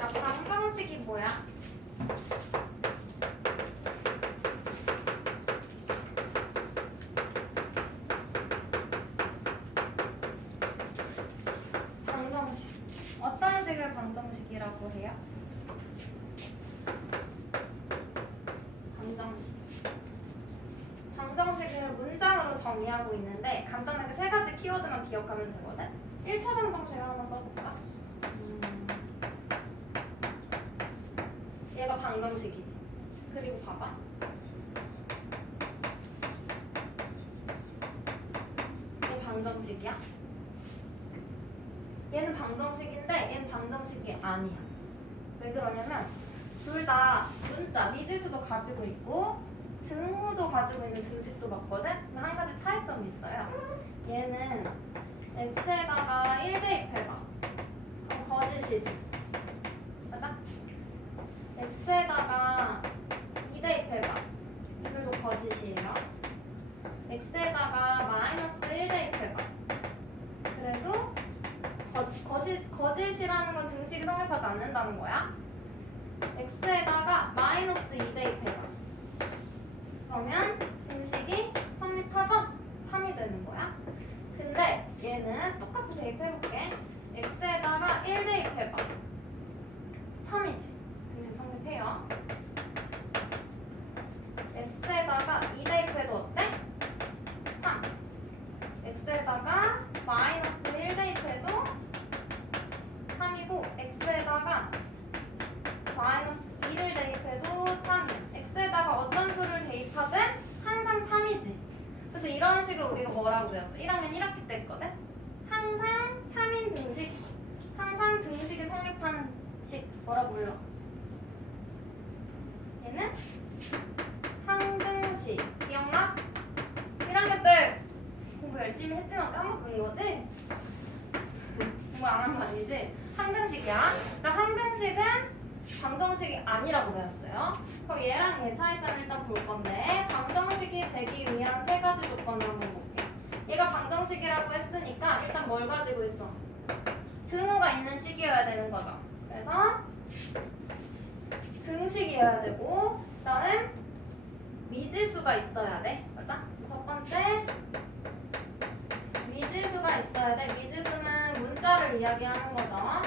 얘들아, 방정식이 뭐야? 방정식. 어떤 식을 방정식이라고 해요? 방정식. 방정식을 문장으로 정의하고 있는데 간단하게 세 가지 키워드만 기억하면 되거든? 1차 방정식을 하나 써볼까? 얘가 방정식이지. 그리고 봐봐. 얘 방정식이야? 얘는 방정식인데 얘는 방정식이 아니야. 왜 그러냐면 둘 다 문자, 미지수도 가지고 있고 등호도 가지고 있는 등식도 맞거든? 근데 한 가지 차이점이 있어요. 얘는 x에다가 1 대입해봐. 그럼 거짓이지. 맞아? x에다가 2 대입해봐. 그래도 거짓이에요. x에다가 마이너스 1 대입해봐. 그래도 거짓이라는 건 등식이 성립하지 않는다는 거야. x에다가 마이너스 2 대입해봐. 그러면 등식이 성립하죠? 3이 되는 거야. 근데 얘는 똑같이 대입해볼게. x에다가 1 대입해봐. 3이지. 등식 성립해요. x에다가 2 대입해도 어때? 3. x에다가 마이너스 1 대입해도 3이고 x에다가 마이너스 2를 대입해도 3이야. x에다가 어떤 수를 대입하든 항상 3이지. 그래서 이런 식으로 우리가 뭐라고 배웠어? 1학년 1학기 때 했거든? 항상 3인 등식, 항상 등식이 성립하는 식 뭐라고 불러? 얘는 항등식. 기억나? 1학년 때 공부 열심히 했지만 까먹은 거지? 공부 안 한 거 아니지? 항등식이야. 그러니까 항등식은 방정식이 아니라고 배웠어요. 그럼 얘랑 얘 차이점을 일단 볼 건데 방정식이 되기 위한 세 가지 조건을 한번 볼게요. 얘가 방정식이라고 했으니까 일단 뭘 가지고 있어? 등호가 있는 식이어야 되는 거죠. 그래서 등식이어야 되고 그다음 미지수가 있어야 돼. 맞아? 첫 번째 미지수가 있어야 돼. 미지수는 문자를 이야기하는 거죠.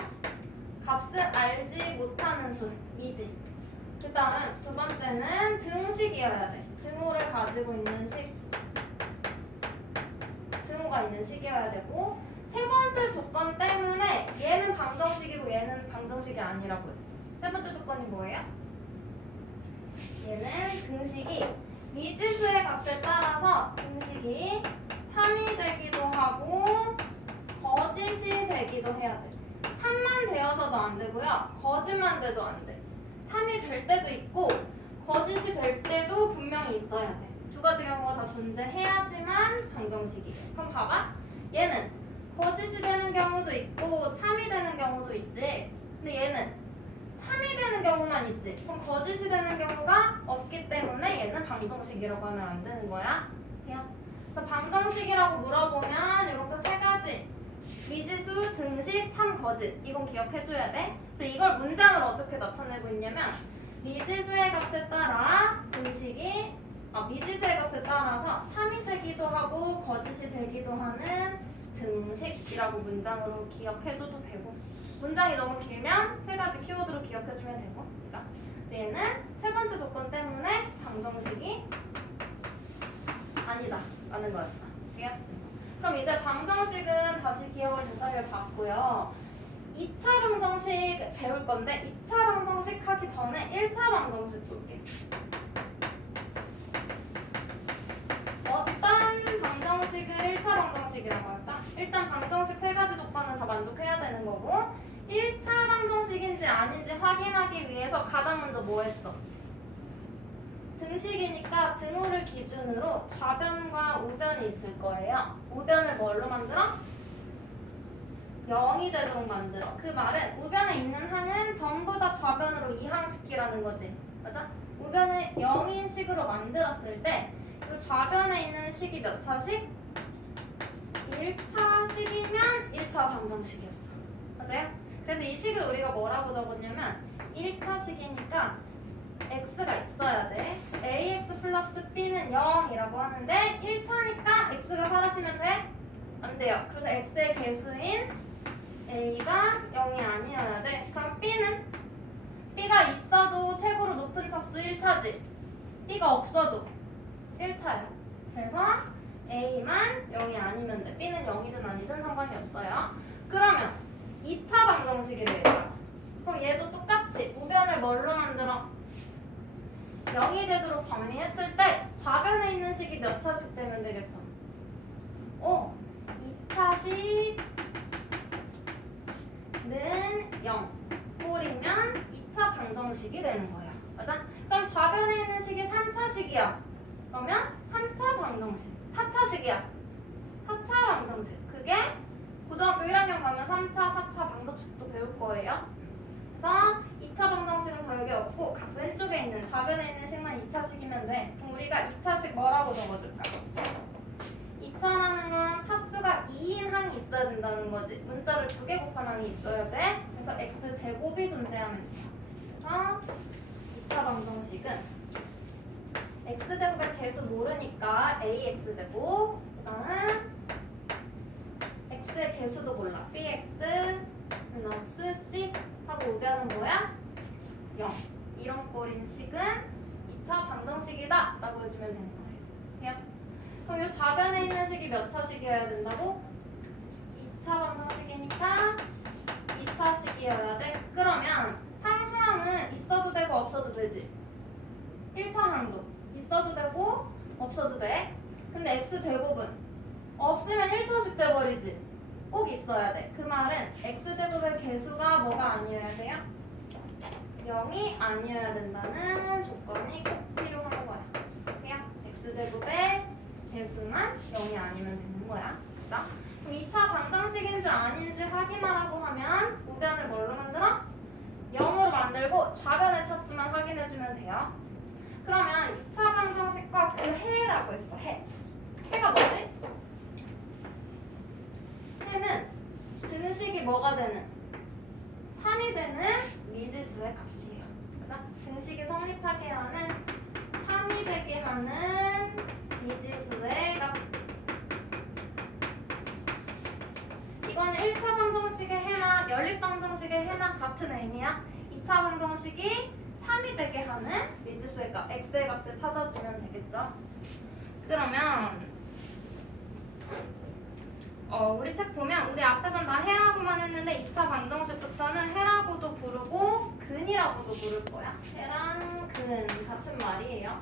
값을 알지 못하는 수, 미지. 그 다음 두 번째는 등식이어야 돼. 등호를 가지고 있는 식. 등호가 있는 식이어야 되고 세 번째 조건 때문에 얘는 방정식이고 얘는 방정식이 아니라고 했어. 세 번째 조건이 뭐예요? 얘는 등식이 미지수의 값에 따라서 등식이 3이 되기도 하고 거짓이 되기도 해야 돼. 참만 되어서도 안 되고요. 거짓만 돼도 안 돼. 참이 될 때도 있고 거짓이 될 때도 분명히 있어야 돼. 두 가지 경우가 다 존재해야지만 방정식이에요. 그럼 봐봐. 얘는 거짓이 되는 경우도 있고 참이 되는 경우도 있지. 근데 얘는 참이 되는 경우만 있지. 그럼 거짓이 되는 경우가 없기 때문에 얘는 방정식이라고 하면 안 되는 거야. 돼요? 그래서 방정식이라고 물어보면 이렇게 세 가지. 미지수, 등식, 참, 거짓. 이건 기억해줘야 돼. 그래서 이걸 문장으로 어떻게 나타내고 있냐면 미지수의 값에 따라 등식이 미지수의 값에 따라서 참이 되기도 하고 거짓이 되기도 하는 등식이라고 문장으로 기억해줘도 되고 문장이 너무 길면 세 가지 키워드로 기억해주면 되고 그죠? 얘는 세 번째 조건 때문에 방정식이 아니다 라는 거였어. 그래요? 그럼 이제 방정식은 다시 기억을 되살려 봤고요. 2차 방정식 배울 건데 2차 방정식 하기 전에 1차 방정식 볼게요. 어떤 방정식을 1차 방정식이라고 할까? 일단 방정식 세 가지 조건은 다 만족해야 되는 거고 1차 방정식인지 아닌지 확인하기 위해서 가장 먼저 뭐 했어? 등식이니까 등호를 기준으로 좌변과 우변이 있을 거예요. 우변을 뭘로 만들어? 0이 되도록 만들어. 그 말은 우변에 있는 항은 전부 다 좌변으로 이항시키라는 거지. 맞아? 우변을 0인 식으로 만들었을 때 이 좌변에 있는 식이 몇 차식? 1차식이면 1차 방정식이었어. 맞아요? 그래서 이 식을 우리가 뭐라고 적었냐면 1차식이니까 x가 있어야 돼. ax 플러스 b는 0이라고 하는데 1차니까 x가 사라지면 돼? 안 돼요. 그래서 x의 개수인 a가 0이 아니어야 돼. 그럼 b는? b가 있어도 최고로 높은 차수 1차지. b가 없어도 1차야. 그래서 a만 0이 아니면 돼. b는 0이든 아니든 상관이 없어요. 그러면 2차 방정식이 되겠다. 그럼 얘도 똑같이 우변을 뭘로 만들어? 0이 되도록 정리했을 때 좌변에 있는 식이 몇 차씩 되면 되겠어? 2차식은 0 꼴이면 2차 방정식이 되는 거야. 맞아? 그럼 좌변에 있는 식이 3차식이야. 그러면 3차 방정식. 4차식이야. 4차 방정식. 그게 고등학교 1학년 가면 3차, 4차 방정식도 배울 거예요. 그래서 2차 방정식은 별게 없고 각 왼쪽에 있는 좌변에 있는 식만 2차식이면 돼. 그럼 우리가 2차식 뭐라고 적어줄까? 2차라는 건 차수가 2인 항이 있어야 된다는 거지. 문자를 2개 곱한 항이 있어야 돼. 그래서 x제곱이 존재하면 돼. 그래서 2차 방정식은 x제곱의 개수 모르니까 ax제곱, 그 다음 x의 개수도 몰라. bx 플러스 c 하고 우변은 뭐야? 0. 이런 꼴인 식은 2차 방정식이다 라고 해주면 되는 거예요. 그럼 이 좌변에 있는 식이 몇 차식이어야 된다고? 2차 방정식이니까 2차식이어야 돼. 그러면 상수항은 있어도 되고 없어도 되지. 1차 항도 있어도 되고 없어도 돼. 근데 x제곱은 없으면 1차식 돼버리지. 꼭 있어야 돼. 그 말은 x제곱의 개수가 뭐가 아니어야 돼요? 0이 아니어야 된다는 조건이 꼭 필요한 거야. 그냥 x제곱의 개수만 0이 아니면 되는 거야. 그럼 2차 방정식인지 아닌지 확인하라고 하면 우변을 뭘로 만들어? 0으로 만들고 좌변의 차수만 확인해주면 돼요. 그러면 2차 방정식과 그 해라고 했어. 해가 뭐지? 해는 등식이 뭐가 되는? 3이 되는 미지수의 값이에요. 맞아? 등식이 성립하게 하는 3이 되게 하는 미지수의 값. 이거는 1차 방정식의 해나 연립방정식의 해나 같은 의미야. 2차 방정식이 3이 되게 하는 미지수의 값, x의 값을 찾아주면 되겠죠. 그러면 우리 책 보면 우리 앞에선 다 해라고만 했는데 2차 방정식부터는 해라고도 부르고 근이라고도 부를 거야. 해랑 근 같은 말이에요.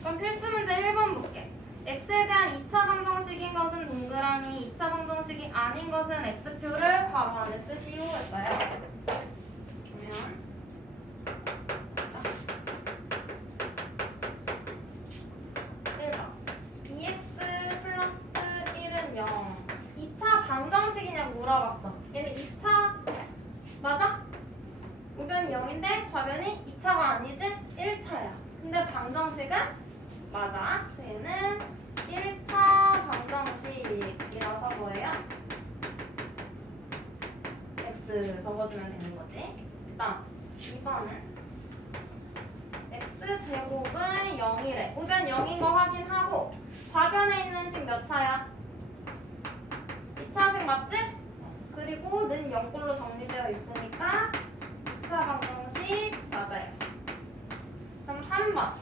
그럼 필수 문제 1번 볼게. x에 대한 2차 방정식인 것은 동그라미, 2차 방정식이 아닌 것은 x표를 바로 안에 쓰시오 할까요? 보면 1번 bx 플러스 1은 0. 2차 방정식이냐고 물어봤어. 얘는 2차 맞아? 우변이 0인데 좌변이 2차가 아니지? 1차야. 근데 방정식은 맞아. 얘는 1차 방정식이라서 뭐예요? x 적어주면 되는 거지. 다음 2번은 x제곱은 0이래. 우변 0인 거 확인하고 좌변에 있는 식 몇 차야? 2차식 맞지? 그리고 는 0꼴로 정리되어 있으니까 2차 방정식 맞아요. 그럼 3번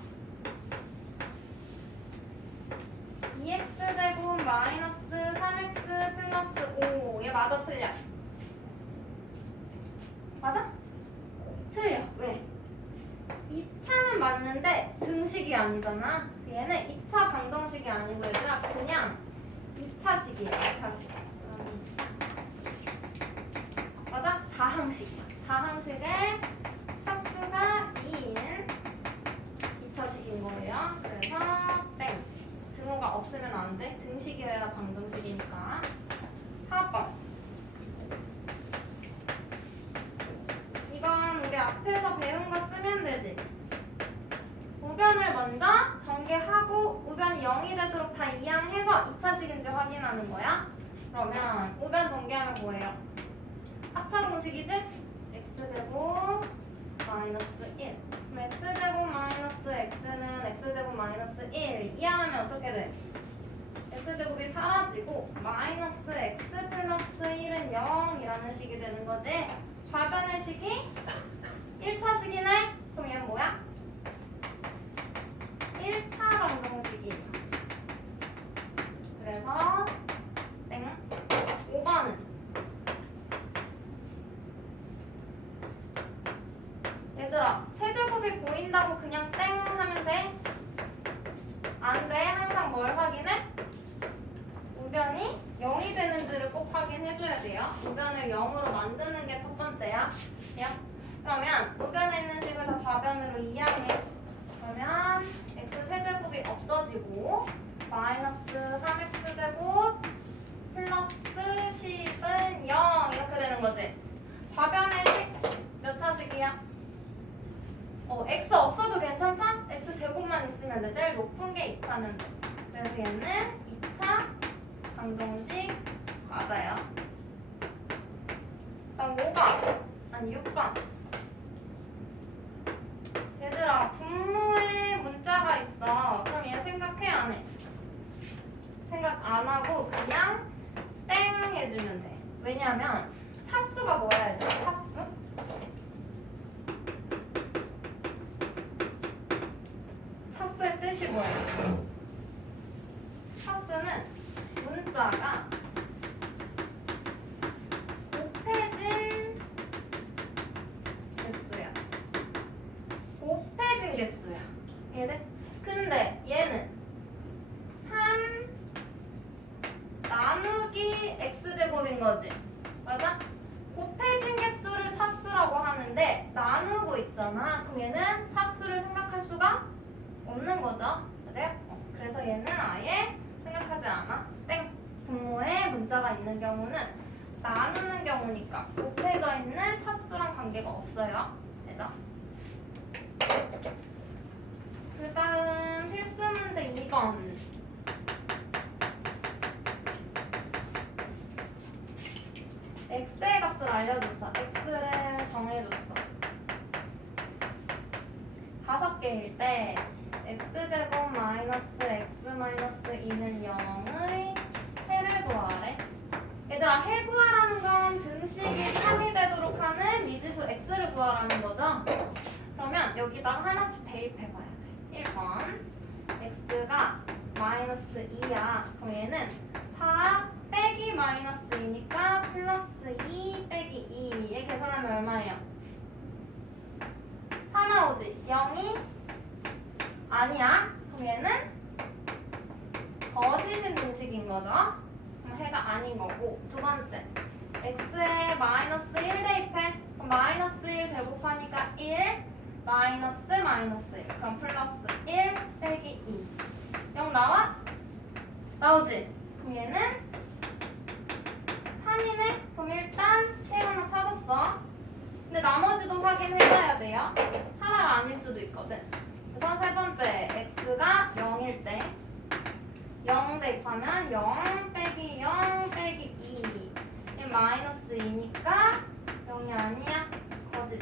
2x제곱 마이너스 3x 플러스 5. 얘 맞아 틀려? 맞아? 틀려. 왜? 2차는 맞는데 등식이 아니잖아. 얘는 2차 방정식이 아니고 얘들아 그냥 2차식이야. 2차식. 맞아? 다항식이야. 다항식의 차수가 2인 2차식인 거예요. 그래서 땡. 등호가 없으면 안 돼. 등식이어야 방정식이니까. 4번. 이건 우리 앞에서 배운 거 쓰면 되지. 우변을 먼저 전개하고 우변이 0이 되도록 다 이항해서 2차식인지 확인하는 거야. 그러면 우변 전개하면 뭐예요? 합차 공식이지? x제곱 마이너스 1. 그럼 x제곱 마이너스 x는 x제곱 마이너스 1 이항하면 어떻게 돼? x제곱이 사라지고 마이너스 x 플러스 1은 0이라는 식이 되는 거지. 좌변의 식이 1차 식이네? 그럼 얘는 뭐야? 1차 방정식이에요. 그래서 땡. 5번은 얘들아 세제곱이 보인다고 그냥 땡 하면 돼? 안 돼. 항상 뭘 확인해? 우변이 0이 되는지를 꼭 확인해줘야 돼요. 우변을 0으로 만드는 게 첫 번째야. 그러면 우변에 있는 식을 다 좌변으로 이항해. 그러면 x 세제곱이 없어지고 마이너스 3x제곱 플러스 10은 0 이렇게 되는 거지. 좌변의 식 몇 차식이야? x 없어도 괜찮다? x 제곱만 있으면 돼. 제일 높은 게 2차면 돼. 그래서 얘는 2차 방정식 맞아요. 그럼 5번 아니 6번. 얘들아 분모에 문자가 있어. 그럼 얘 생각해 안 해? 생각 안 하고 그냥 땡 해주면 돼. 왜냐면 차수가 뭐야 얘들아? 차수? 차수의 뜻이 뭐예요? 차수는 문자가 곱해진 개수야. 곱해진 개수야. 이해돼? 근데 얘는 3 나누기 x제곱인 거지. 맞아? 곱해진 개수를 차수라고 하는데 나누고 있잖아. 그럼 얘는 차수를 생각할 수가 없는 거죠. 맞아요? 그래서 얘는 아예 생각하지 않아. 땡. 분모에 문자가 있는 경우는 나누는 경우니까 곱해져 있는 차수랑 관계가 없어요. 되죠? 그 다음 필수 문제 2번. x의 값을 알려줬어. x를 정해줬어. 5개일 때 x제곱 마이너스 x 마이너스 2는 0의 해를 구하래. 얘들아 해 구하라는 건 등식이 3이 되도록 하는 미지수 x를 구하라는 거죠. 그러면 여기다가 하나씩 대입해봐야 돼. 1번 x가 마이너스 2야. 그럼 얘는 4 빼기 마이너스 2니까 플러스 2 빼기 2. 얘 계산하면 얼마예요? 4 나오지? 0이 아니야. 그럼 얘는 거짓인 등식인 거죠. 그럼 해가 아닌 거고. 두 번째 x에 마이너스 1 대입해. 그럼 마이너스 1 제곱하니까 1 마이너스 마이너스 1. 그럼 플러스 1 빼기 2. 0 나와? 나오지? 그럼 얘는 3이네? 그럼 일단 해 하나 찾았어. 근데 나머지도 확인해봐야 돼요. 하나가 아닐 수도 있거든. 그래서 세 번째 x가 0일 때 0 대입하면 0 빼기 0 빼기 2. 얘 마이너스 2니까 0이 아니야. 거짓.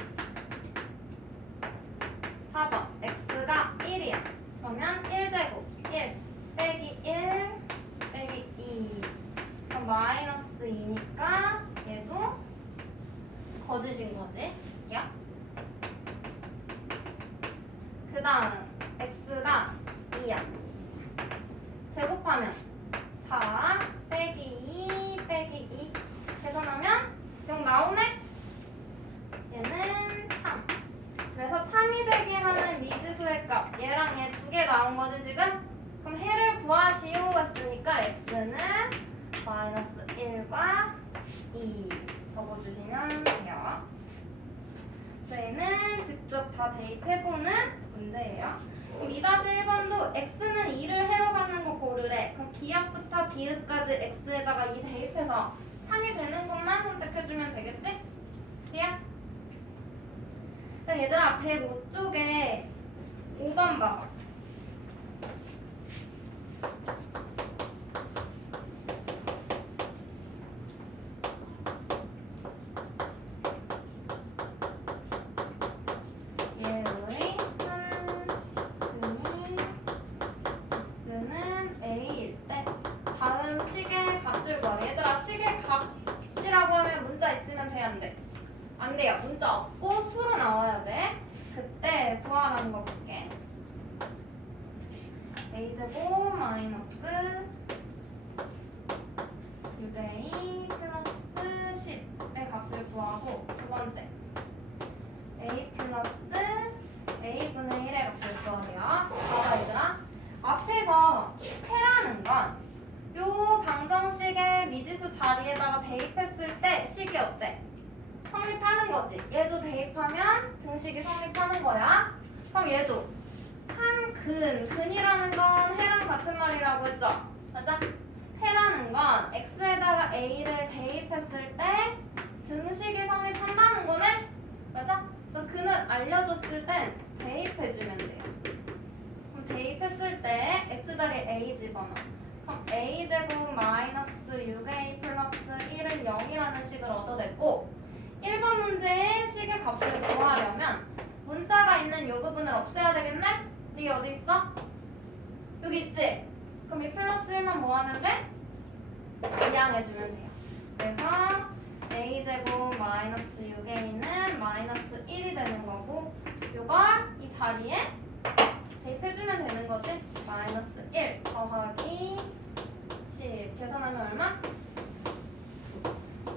4번 x가 1이야. 그러면 1제곱 1 빼기 1 빼기 2. 그럼 마이너스 2니까 얘도 거짓인 거지. 야? 그 다음 x가 2야. 제곱하면 4 빼기 2 빼기 2. 계산하면 0 나오네? 얘는 참. 그래서 참이 되게 하는 미지수의 값 얘랑 얘 두 개 나온 거지 지금? 그럼 해를 구하시오 했으니까 x는 마이너스 1과 2 적어주시면 돼요. 얘는 직접 다 대입해보는 문제예요. 그럼 2-1번도 x는 2를 해로 가는 거 고르래. 그럼 기압부터 비읍까지 x에다가 2 대입해서 3이 되는 것만 선택해주면 되겠지? 돼요? 얘들아 105쪽에 5번 봐봐. 안 돼요. 문자 없고 수로 나와야 돼. 그때 구하라는 거 볼게. a제곱 마이너스 6a 플러스 10의 값을 구하고 두 번째 a 플러스 a분의 1의 값을 구하래요. 봐봐 얘들아. 앞에서 해라는 건 요 방정식의 미지수 자리에다가 대입했을 때 식이 어때? 성립하는 거지. 얘도 대입하면 등식이 성립하는 거야. 그럼 얘도 근이라는 건 해랑 같은 말이라고 했죠? 맞아? 해라는 건 x에다가 a를 대입했을 때 등식이 성립한다는 거네? 맞아? 그래서 근을 알려줬을 땐 대입해주면 돼요. 그럼 대입했을 때 x자리에 a 집어넣어. 그럼 a제곱 마이너스 6a 플러스 1은 0이라는 식을 얻어냈고 1번 문제의 식의 값을 구하려면 문자가 있는 이 부분을 없애야 되겠네? 이게 어디 있어? 여기 있지? 그럼 이 플러스 1만 뭐 하면 돼? 이항해주면 돼요. 그래서 a제곱 마이너스 6a는 마이너스 1이 되는 거고 이걸 이 자리에 대입해주면 되는 거지? 마이너스 1 더하기 10 계산하면 얼마?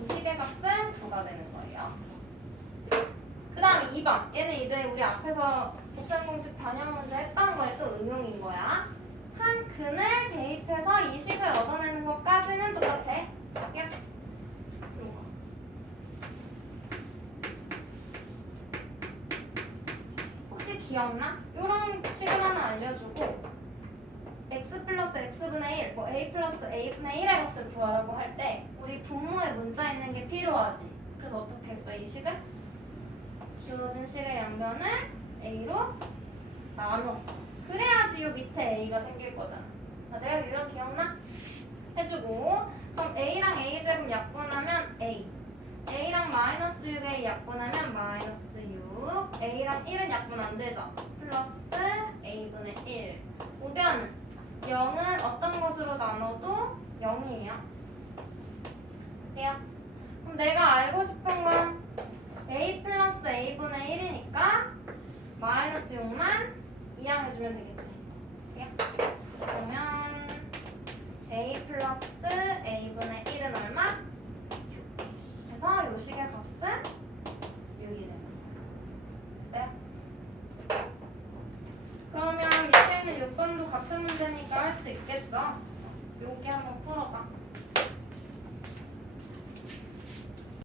이 식의 값은 9가 되는 거예요. 그 다음에 2번 얘는 이제 우리 앞에서 곱셈공식 변형 문제 했던 거에 또 응용인 거야. 한 근을 대입해서 이 식을 얻어내는 것까지는 똑같아. 여기야. 이거. 혹시 기억나? 이런 식을 하나 알려주고 x 플러스 x분의 1, 뭐 a 플러스 a분의 1의 값을 구하라고 할 때 우리 분모에 문자 있는 게 필요하지. 그래서 어떻게 했어? 이 식을? 주어진 식의 양변을 a로 나눴어. 그래야지 요 밑에 a가 생길 거잖아. 맞아요? 유형 기억나? 해주고 그럼 a랑 a제곱 약분하면 a랑 마이너스 6a 약분하면 마이너스 6 a랑 1은 약분 안 되죠? 플러스 a분의 1 우변은 0은 어떤 것으로 나눠도 0이에요. 돼요? 그럼 내가 알고 싶은 건 a 플러스 a분의 1이니까 마이너스 6만 이항해주면 되겠지. 돼요? 그러면 a 플러스 a분의 1은 얼마? 6. 그래서 요 식의 값은 6이 되는 거예요. 됐어요? 그러면 밑에 있는 6번도 같은 문제니까 할 수 있겠죠? 여기 한번